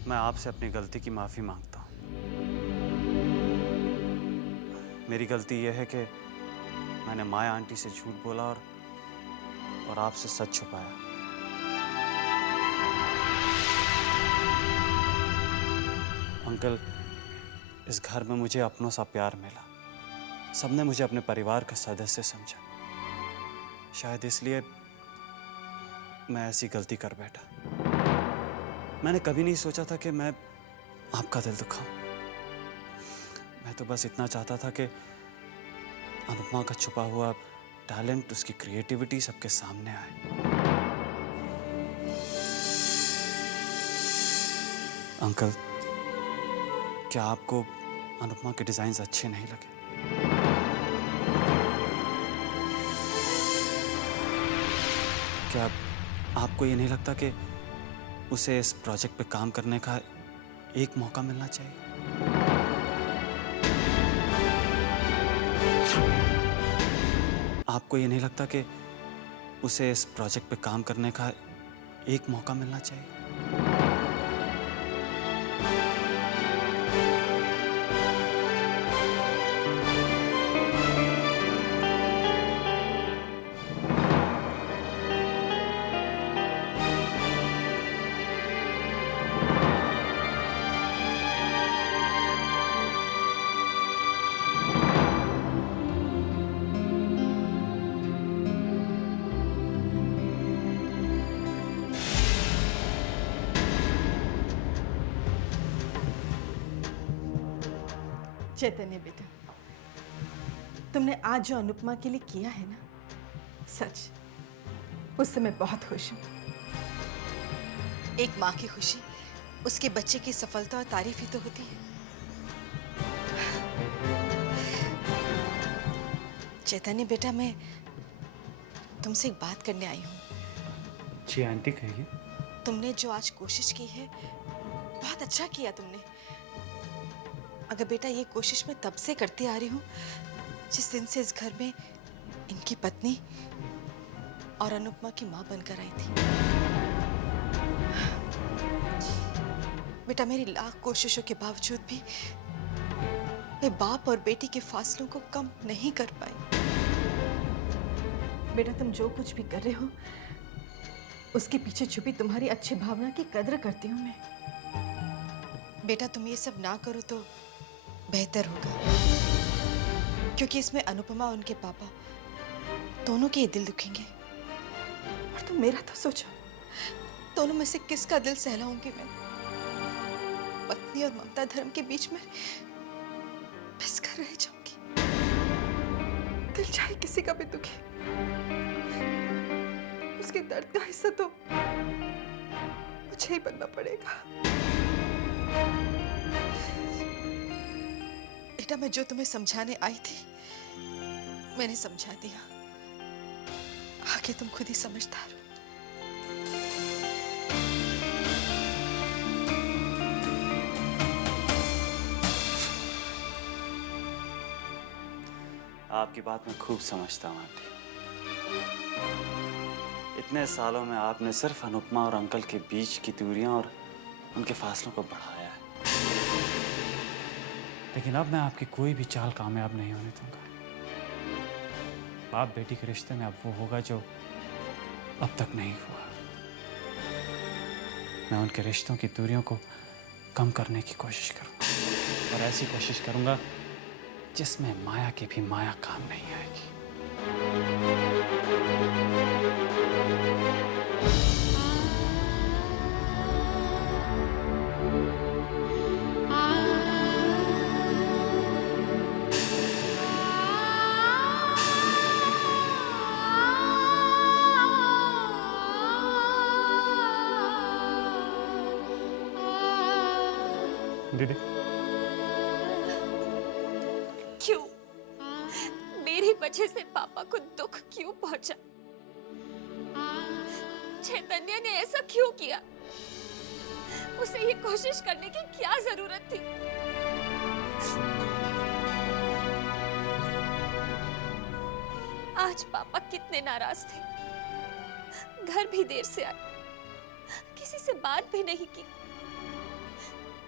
मैं आपसे अपनी गलती की माफ़ी मांगता हूँ। मेरी गलती यह है कि मैंने माया आंटी से झूठ बोला और आपसे सच छुपाया। अंकल, इस घर में मुझे अपनों सा प्यार मिला। सबने मुझे अपने परिवार का सदस्य समझा। शायद इसलिए मैं ऐसी गलती कर बैठा। मैंने कभी नहीं सोचा था कि मैं आपका दिल दुखाऊं। मैं तो बस इतना चाहता था कि अनुपमा का छुपा हुआ टैलेंट, उसकी क्रिएटिविटी सबके सामने आए। अंकल, क्या आपको अनुपमा के डिजाइन्स अच्छे नहीं लगे? क्या आपको ये नहीं लगता कि उसे इस प्रोजेक्ट पे काम करने का एक मौका मिलना चाहिए? आपको ये नहीं लगता कि उसे इस प्रोजेक्ट पे काम करने का एक मौका मिलना चाहिए? चैतन्य बेटा, तुमने आज जो अनुपमा के लिए किया है ना, सच उससे मैं बहुत खुश हूँ। एक माँ की खुशी उसके बच्चे की सफलता और तारीफ ही तो होती है। चैतन्य बेटा, मैं तुमसे एक बात करने आई हूँ। जी आंटी, कहिए। तुमने जो आज कोशिश की है, बहुत अच्छा किया तुमने। अगर बेटा ये कोशिश मैं तब से करती आ रही हूँ जिस दिन से इस घर में इनकी पत्नी और अनुपमा की माँ बनकर आई थी। बेटा, मेरी लाख कोशिशों के बावजूद भी मैं बाप और बेटी के फासलों को कम नहीं कर पाई। बेटा तुम जो कुछ भी कर रहे हो उसके पीछे छुपी तुम्हारी अच्छी भावना की कद्र करती हूँ मैं। बेटा तुम ये सब ना करो तो बेहतर होगा, क्योंकि इसमें अनुपमा और उनके पापा दोनों के दिल दुखेंगे। और तुम मेरा तो सोचो, दोनों में से किसका दिल सहलाऊंगी मैं? पत्नी और ममता धर्म के बीच में पिस कर रह जाऊंगी। दिल चाहे किसी का भी दुखे, उसके दर्द का हिस्सा तो मुझे ही बनना पड़ेगा। बेटा मैं जो तुम्हें समझाने आई थी मैंने समझा दिया, आगे तुम खुद ही समझदार हो। आपकी बात मैं खूब समझता हूँ आंटी। इतने सालों में आपने सिर्फ अनुपमा और अंकल के बीच की दूरियां और उनके फासलों को बढ़ाया है, लेकिन अब मैं आपकी कोई भी चाल कामयाब नहीं होने दूंगा। बाप बेटी के रिश्ते में अब वो होगा जो अब तक नहीं हुआ। मैं उनके रिश्तों की दूरियों को कम करने की कोशिश करूंगा, और ऐसी कोशिश करूंगा जिसमें माया की भी माया काम नहीं आएगी। दीदी क्यों? मेरी वजह से पापा को दुख क्यों पहुंचा? चैतन्य ने ऐसा क्यों किया? उसे ये कोशिश करने की क्या जरूरत थी? आज पापा कितने नाराज थे, घर भी देर से आए, किसी से बात भी नहीं की।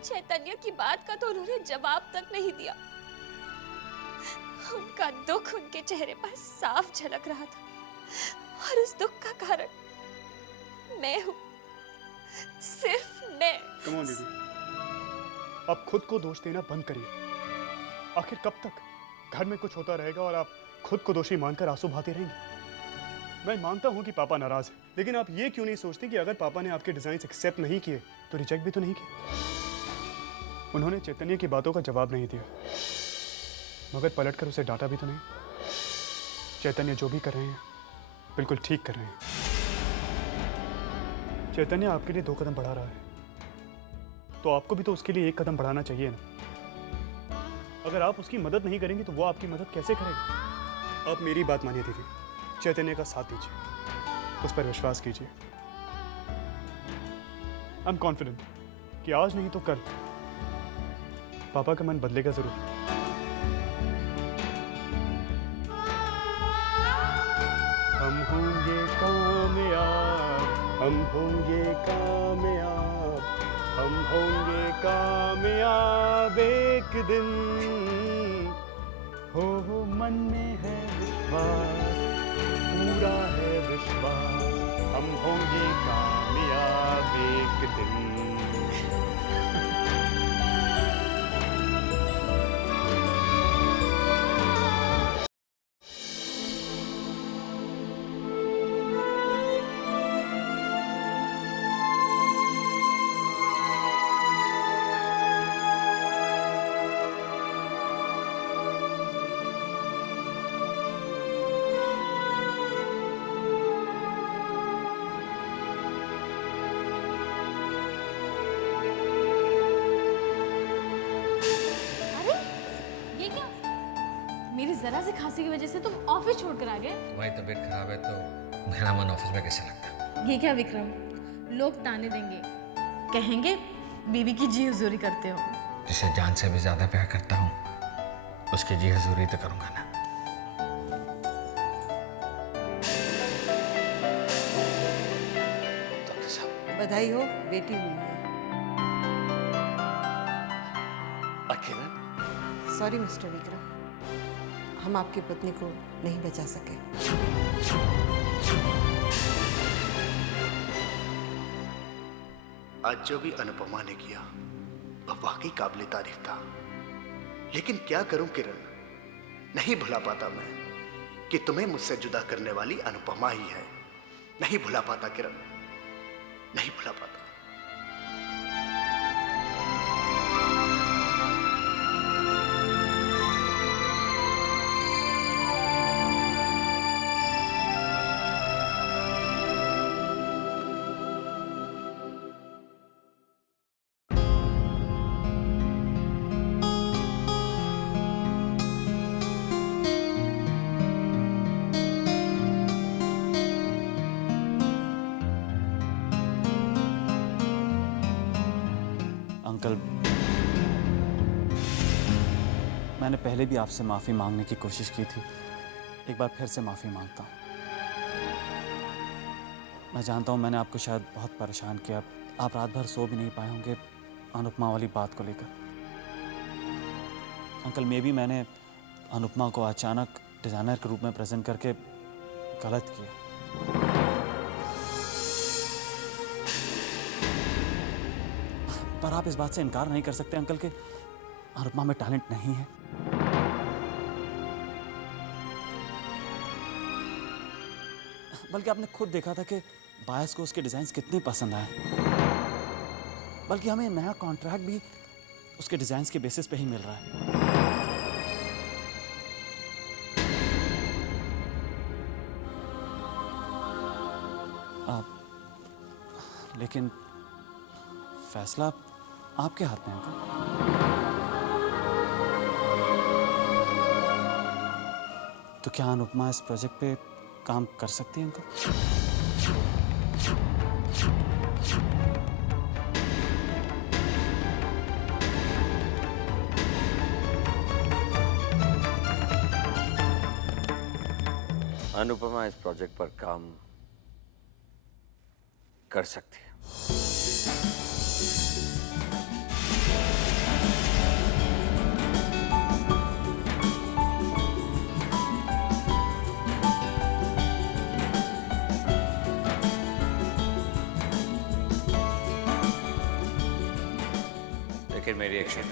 चैतन्य की बात का तो उन्होंने जवाब तक नहीं दिया। उनका दुख उनके चेहरे पर साफ झलक रहा था, और उस दुख का कारण मैं हूं, सिर्फ मैं। कम ऑन दीदी, आप खुद को दोष देना बंद करिए। आखिर कब तक घर में कुछ होता रहेगा और आप खुद को दोषी मानकर आंसू बहाते रहेंगे? मैं मानता हूं कि पापा नाराज हैं, लेकिन आप ये क्यों नहीं सोचते कि अगर पापा ने आपके डिजाइन एक्सेप्ट नहीं किए तो रिजेक्ट भी तो नहीं किए? उन्होंने चैतन्य की बातों का जवाब नहीं दिया, मगर पलटकर उसे डांटा भी तो नहीं। चैतन्य जो भी कर रहे हैं बिल्कुल ठीक कर रहे हैं। चैतन्य आपके लिए 2 कदम बढ़ा रहा है, तो आपको भी तो उसके लिए 1 कदम बढ़ाना चाहिए ना। अगर आप उसकी मदद नहीं करेंगे तो वो आपकी मदद कैसे करेगा? आप मेरी बात मानिए दीदी, चैतन्य का साथ दीजिए, उस पर विश्वास कीजिए। आई एम कॉन्फिडेंट कि आज नहीं तो कल पापा का मन बदलेगा जरूर। हम होंगे कामयाब, हम होंगे कामयाब, हम होंगे कामयाब एक दिन। हो मन में है विश्वास, पूरा है विश्वास, हम होंगे कामयाब एक दिन। मेरी जरा सी खांसी की वजह से तुम ऑफिस छोड़कर आ गए। तुम्हारी तबीयत खराब है तो मेरा मन ऑफिस में कैसे लगता? ये क्या विक्रम, लोग ताने देंगे, कहेंगे बीवी की जी हुजूरी करते हो। जिसे जान से भी ज्यादा प्यार करता हूँ उसकी जी हुजूरी तो करूंगा ना। बधाई हो, बेटी हुई है। अकेला? सॉरी मिस्टर विक्रम, हम आपकी पत्नी को नहीं बचा सके। आज जो भी अनुपमा ने किया वह वाकई काबिल तारीफ था, लेकिन क्या करूं किरण, नहीं भुला पाता मैं कि तुम्हें मुझसे जुदा करने वाली अनुपमा ही है। नहीं भुला पाता किरण, नहीं भुला पाता। अंकल, मैंने पहले भी आपसे माफ़ी मांगने की कोशिश की थी, एक बार फिर से माफ़ी मांगता हूँ। मैं जानता हूँ मैंने आपको शायद बहुत परेशान किया, आप रात भर सो भी नहीं पाए होंगे अनुपमा वाली बात को लेकर। अंकल, मे भी मैंने अनुपमा को अचानक डिज़ाइनर के रूप में प्रेजेंट करके गलत किया। पर आप इस बात से इनकार नहीं कर सकते अंकल कि अनुपमा में टैलेंट नहीं है। बल्कि आपने खुद देखा था कि बायस को उसके डिजाइन्स कितने पसंद आए, बल्कि हमें नया कॉन्ट्रैक्ट भी उसके डिजाइन्स के बेसिस पे ही मिल रहा है। लेकिन फैसला आपके हाथ में है अंकल। तो क्या अनुपमा इस प्रोजेक्ट पे काम कर सकती है अंकल? अनुपमा इस प्रोजेक्ट पर काम कर सकती है। लेकिन मेरी एक्शन